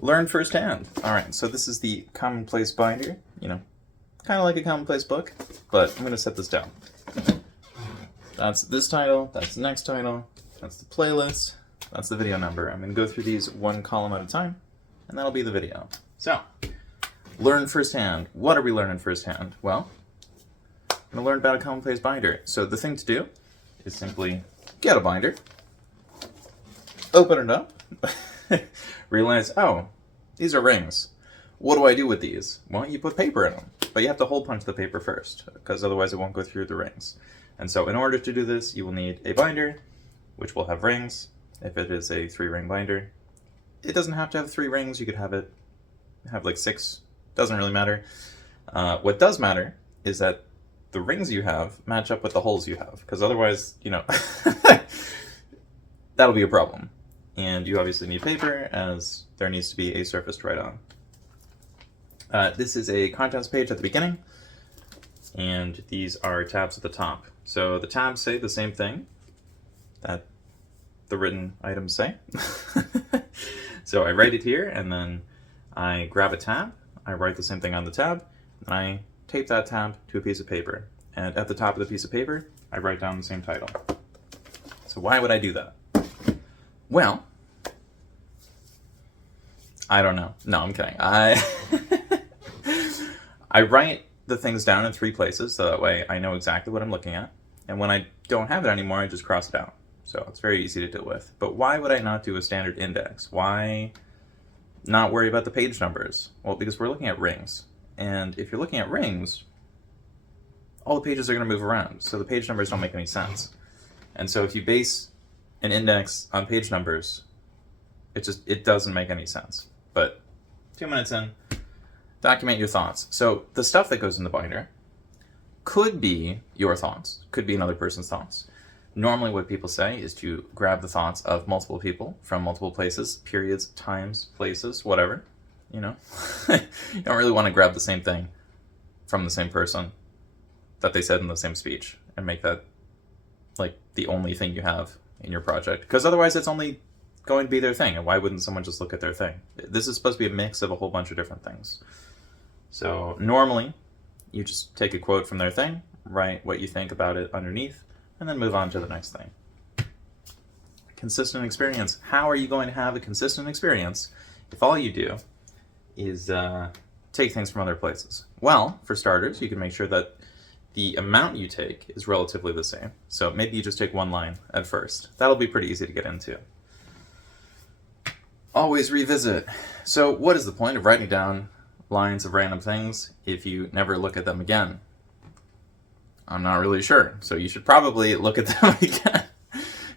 Learn firsthand. Alright, so this is the Commonplace binder, kind of like a Commonplace book, but I'm going to set this down. That's this title, that's the next title, that's the playlist, that's the video number. I'm going to go through these one column at a time, and that'll be the video. So, learn firsthand. What are we learning firsthand? Well, I'm going to learn about a Commonplace binder. So the thing to do is simply get a binder, open it up, realize, oh, these are rings. What do I do with these? Well, you put paper in them, but you have to hole punch the paper first, because otherwise it won't go through the rings. And so in order to do this, you will need a binder, which will have rings, if it is a 3-ring binder. It doesn't have to have 3 rings, you could have it have like 6, doesn't really matter. What does matter is that the rings you have match up with the holes you have, because otherwise, that'll be a problem. And you obviously need paper, as there needs to be a surface to write on. This is a contents page at the beginning, and these are tabs at the top. So the tabs say the same thing that the written items say. So I write it here, and then I grab a tab, I write the same thing on the tab, and I tape that tab to a piece of paper. And at the top of the piece of paper, I write down the same title. So why would I do that? Well, I don't know. No, I'm kidding. I write the things down in 3 places, so that way I know exactly what I'm looking at. And when I don't have it anymore, I just cross it out. So it's very easy to deal with. But why would I not do a standard index? Why not worry about the page numbers? Well, because we're looking at rings. And if you're looking at rings, all the pages are going to move around, so the page numbers don't make any sense. And so if you base an index on page numbers, it doesn't make any sense. But 2 minutes in, document your thoughts. So the stuff that goes in the binder could be your thoughts, could be another person's thoughts. Normally what people say is to grab the thoughts of multiple people from multiple places, periods, times, places, whatever. You don't really want to grab the same thing from the same person that they said in the same speech and make that like the only thing you have in your project, because otherwise it's only going to be their thing, and why wouldn't someone just look at their thing? This is supposed to be a mix of a whole bunch of different things. So normally you just take a quote from their thing, write what you think about it underneath, and then move on to the next thing. Consistent experience. How are you going to have a consistent experience if all you do is take things from other places? Well, for starters, you can make sure that the amount you take is relatively the same. So maybe you just take 1 line at first. That'll be pretty easy to get into. Always revisit. So what is the point of writing down lines of random things if you never look at them again? I'm not really sure. So you should probably look at them again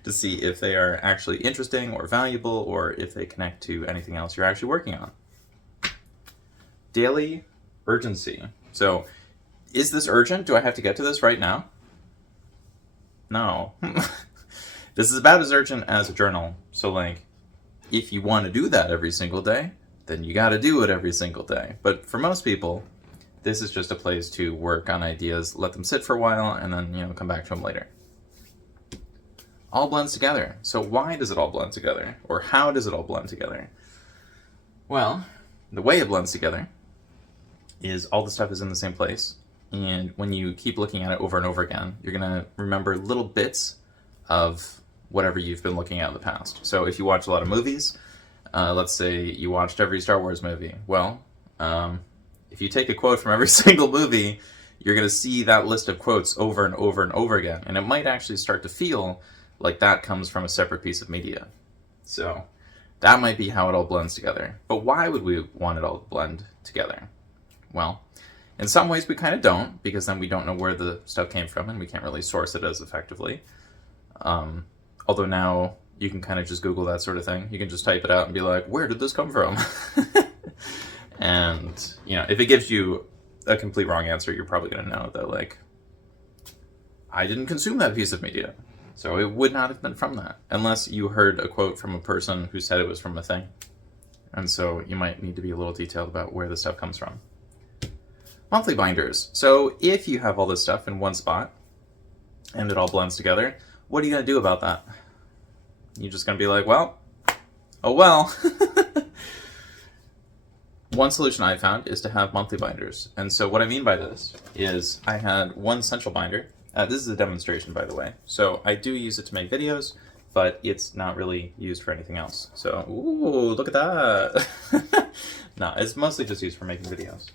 to see if they are actually interesting or valuable, or if they connect to anything else you're actually working on. Daily urgency. So is this urgent? Do I have to get to this right now? No. This is about as urgent as a journal. So like, if you want to do that every single day, then you got to do it every single day. But for most people, this is just a place to work on ideas, let them sit for a while, and then, come back to them later. All blends together. So why does it all blend together? Or how does it all blend together? Well, the way it blends together is all the stuff is in the same place. And when you keep looking at it over and over again, you're going to remember little bits of whatever you've been looking at in the past. So if you watch a lot of movies, let's say you watched every Star Wars movie. Well, if you take a quote from every single movie, you're going to see that list of quotes over and over and over again. And it might actually start to feel like that comes from a separate piece of media. So that might be how it all blends together. But why would we want it all to blend together? Well, in some ways we kind of don't, because then we don't know where the stuff came from and we can't really source it as effectively. Although now you can kind of just Google that sort of thing. You can just type it out and be like, where did this come from? And, if it gives you a complete wrong answer, you're probably going to know that, like, I didn't consume that piece of media. So it would not have been from that, unless you heard a quote from a person who said it was from a thing. And so you might need to be a little detailed about where the stuff comes from. Monthly binders. So if you have all this stuff in one spot and it all blends together, what are you going to do about that? You're just going to be like, well, oh well. one solution I found is to have monthly binders. And so what I mean by this is I had one central binder. This is a demonstration, by the way. So I do use it to make videos, but it's not really used for anything else. So, ooh, look at that. No, it's mostly just used for making videos.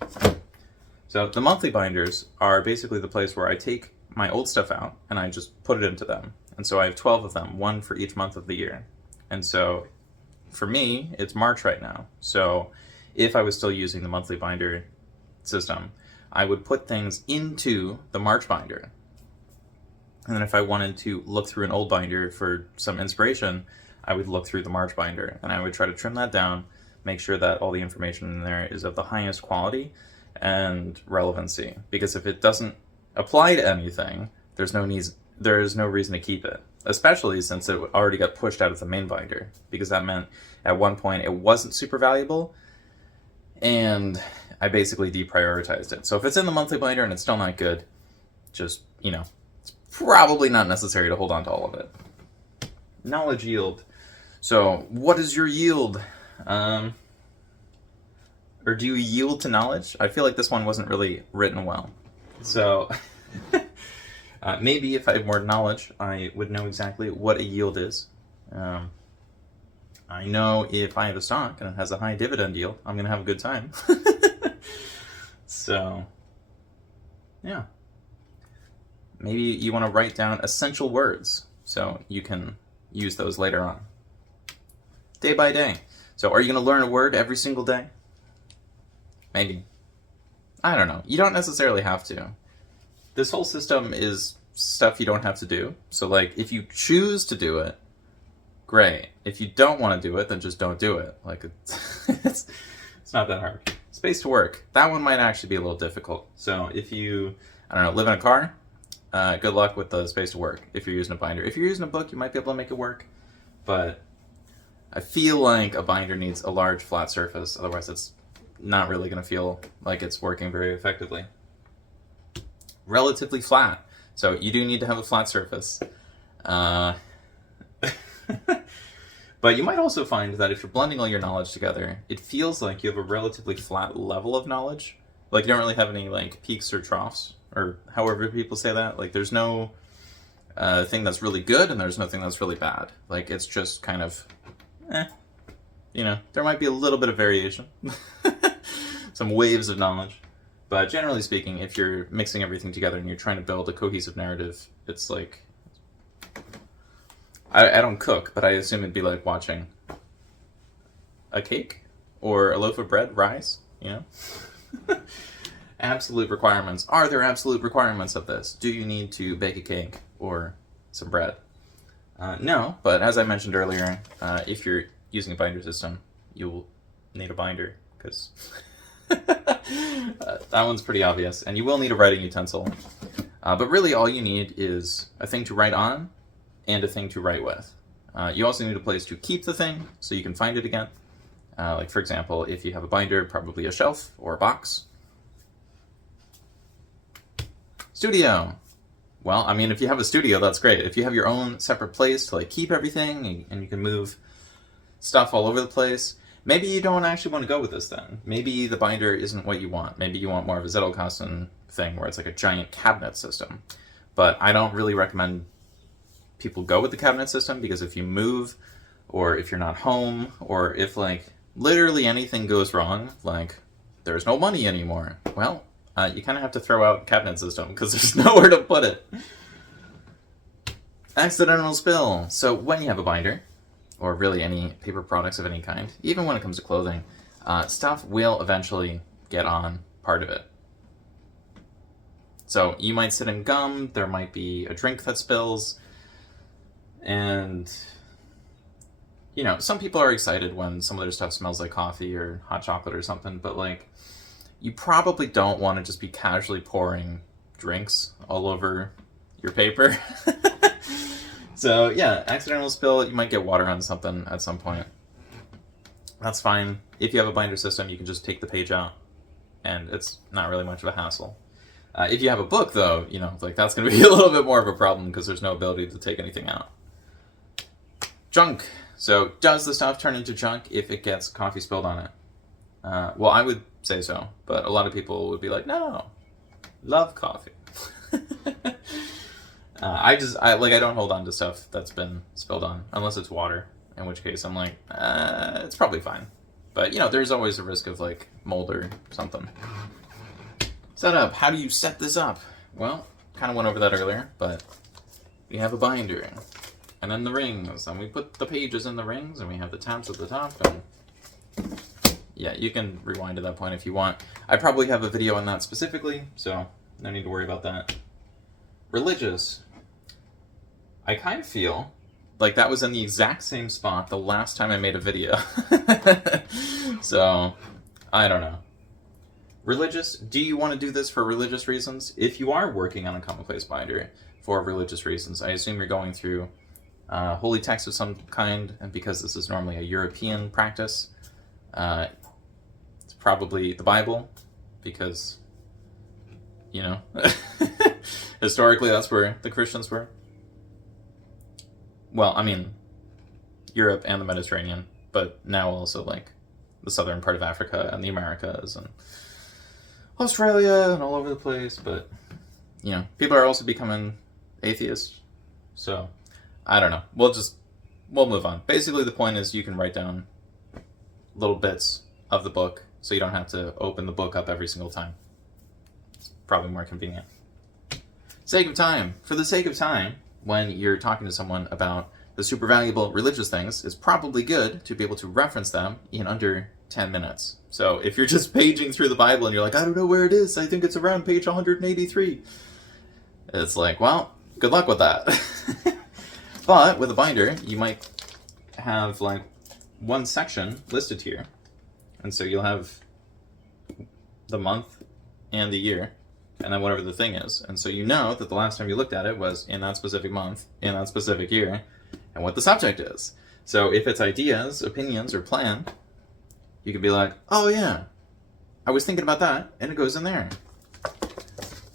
So the monthly binders are basically the place where I take my old stuff out and I just put it into them. And so I have 12 of them, one for each month of the year. And so for me, it's March right now. So if I was still using the monthly binder system, I would put things into the March binder. And then if I wanted to look through an old binder for some inspiration, I would look through the March binder and I would try to trim that down, make sure that all the information in there is of the highest quality and relevancy. Because if it doesn't apply to anything, there is no reason to keep it, especially since it already got pushed out of the main binder, because that meant at one point it wasn't super valuable and I basically deprioritized it. So if it's in the monthly binder and it's still not good, just, it's probably not necessary to hold on to all of it. Knowledge yield. So what is your yield? Or do you yield to knowledge? I feel like this one wasn't really written well. So maybe if I had more knowledge, I would know exactly what a yield is. I know if I have a stock and it has a high dividend yield, I'm going to have a good time. So, yeah. Maybe you want to write down essential words so you can use those later on. Day by day. So are you going to learn a word every single day? Maybe. I don't know. You don't necessarily have to. This whole system is stuff you don't have to do. So like if you choose to do it, great. If you don't want to do it, then just don't do it. Like it's not that hard. Space to work. That one might actually be a little difficult. So if you, I don't know, live in a car, good luck with the space to work if you're using a binder. If you're using a book, you might be able to make it work. But I feel like a binder needs a large flat surface. Otherwise it's not really going to feel like it's working very effectively. Relatively flat. So you do need to have a flat surface. But you might also find that if you're blending all your knowledge together, it feels like you have a relatively flat level of knowledge. Like you don't really have any like peaks or troughs, or however people say that. Like there's no thing that's really good and there's nothing that's really bad. Like it's just kind of, there might be a little bit of variation. Some waves of knowledge. But generally speaking, if you're mixing everything together and you're trying to build a cohesive narrative, it's like, I don't cook, but I assume it'd be like watching a cake or a loaf of bread rise, Absolute requirements. Are there absolute requirements of this? Do you need to bake a cake or some bread? No, but as I mentioned earlier, if you're using a binder system, you'll need a binder, because that one's pretty obvious, and you will need a writing utensil. But really all you need is a thing to write on and a thing to write with. You also need a place to keep the thing so you can find it again. Like for example, if you have a binder, probably a shelf or a box. Studio. Well, I mean, if you have a studio, that's great. If you have your own separate place to like keep everything and you can move stuff all over the place, maybe you don't actually want to go with this then. Maybe the binder isn't what you want. Maybe you want more of a Zettelkasten thing where it's like a giant cabinet system. But I don't really recommend people go with the cabinet system, because if you move, or if you're not home, or if like literally anything goes wrong, like there's no money anymore, well, you kind of have to throw out cabinet system because there's nowhere to put it. Accidental spill. So when you have a binder, or really any paper products of any kind, even when it comes to clothing, stuff will eventually get on part of it. So you might sit in gum, there might be a drink that spills, and some people are excited when some of their stuff smells like coffee or hot chocolate or something, but like, you probably don't want to just be casually pouring drinks all over your paper. So yeah, accidental spill, you might get water on something at some point. That's fine. If you have a binder system, you can just take the page out, and it's not really much of a hassle. If you have a book though, like that's going to be a little bit more of a problem because there's no ability to take anything out. Junk. So does the stuff turn into junk if it gets coffee spilled on it? Well, I would say so, but a lot of people would be like, no, love coffee. I don't hold on to stuff that's been spilled on, unless it's water, in which case I'm like, it's probably fine. But, there's always a risk of, like, mold or something. Setup. How do you set this up? Well, kind of went over that earlier, but we have a binder, and then the rings, and we put the pages in the rings, and we have the tabs at the top, and yeah, you can rewind to that point if you want. I probably have a video on that specifically, so no need to worry about that. Religious. I kind of feel like that was in the exact same spot the last time I made a video. So, I don't know. Religious, do you want to do this for religious reasons? If you are working on a Commonplace binder for religious reasons, I assume you're going through holy text of some kind, and because this is normally a European practice, it's probably the Bible, because, historically that's where the Christians were. Well, I mean, Europe and the Mediterranean, but now also, like, the southern part of Africa and the Americas and Australia and all over the place, but, people are also becoming atheists, so, I don't know. We'll move on. Basically, the point is you can write down little bits of the book, so you don't have to open the book up every single time. It's probably more convenient. Sake of time. For the sake of time, when you're talking to someone about the super valuable religious things, it's probably good to be able to reference them in under 10 minutes. So if you're just paging through the Bible and you're like, I don't know where it is, I think it's around page 183. It's like, well, good luck with that. But with a binder, you might have like one section listed here. And so you'll have the month and the year, and then whatever the thing is. And so you know that the last time you looked at it was in that specific month, in that specific year, and what the subject is. So if it's ideas, opinions, or plan, you could be like, oh yeah, I was thinking about that, and it goes in there.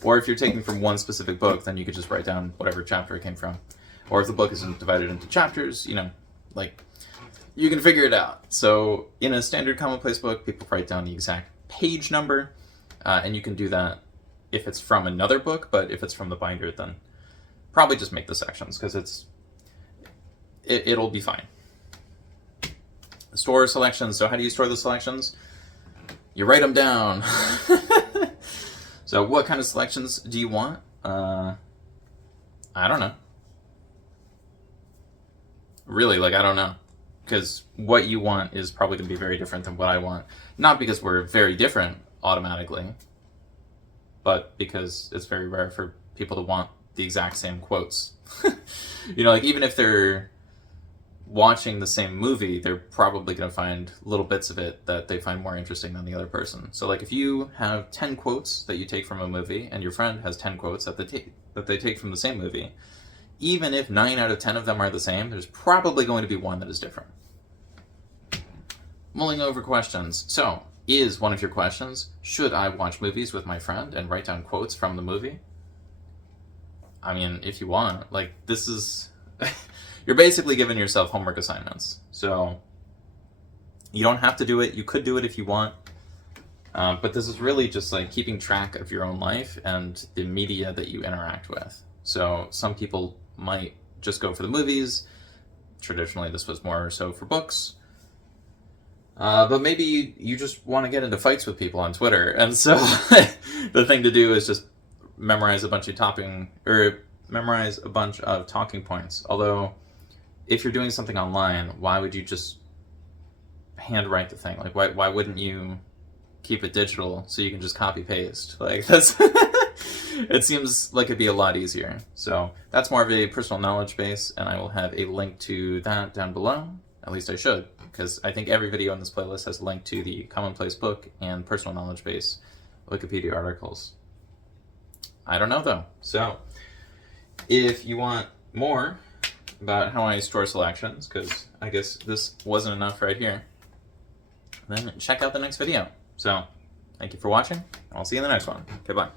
Or if you're taking from one specific book, then you could just write down whatever chapter it came from. Or if the book isn't divided into chapters, you can figure it out. So in a standard Commonplace book, people write down the exact page number, and you can do that if it's from another book, but if it's from the binder, then probably just make the sections, because it'll be fine. Store selections. So how do you store the selections? You write them down. So what kind of selections do you want? I don't know. Really, I don't know. Because what you want is probably going to be very different than what I want. Not because we're very different automatically, but because it's very rare for people to want the exact same quotes. Even if they're watching the same movie, they're probably going to find little bits of it that they find more interesting than the other person. So if you have 10 quotes that you take from a movie, and your friend has 10 quotes that they take from the same movie, even if 9 out of 10 of them are the same, there's probably going to be one that is different. Mulling over questions. So, is one of your questions, should I watch movies with my friend and write down quotes from the movie? I mean, if you want. This is... You're basically giving yourself homework assignments. So, you don't have to do it. You could do it if you want. But this is really just keeping track of your own life and the media that you interact with. So, some people might just go for the movies. Traditionally, this was more so for books. But maybe you just want to get into fights with people on Twitter. And so, the thing to do is just memorize a bunch of talking points. Although, if you're doing something online, why would you just handwrite the thing? Why wouldn't you keep it digital so you can just copy paste? That's it seems like it'd be a lot easier. So that's more of a personal knowledge base, and I will have a link to that down below. At least I should, because I think every video in this playlist has a link to the Commonplace book and personal knowledge base Wikipedia articles. I don't know though. So if you want more about how I store selections, because I guess this wasn't enough right here, then check out the next video. So, thank you for watching. I'll see you in the next one. Okay, bye.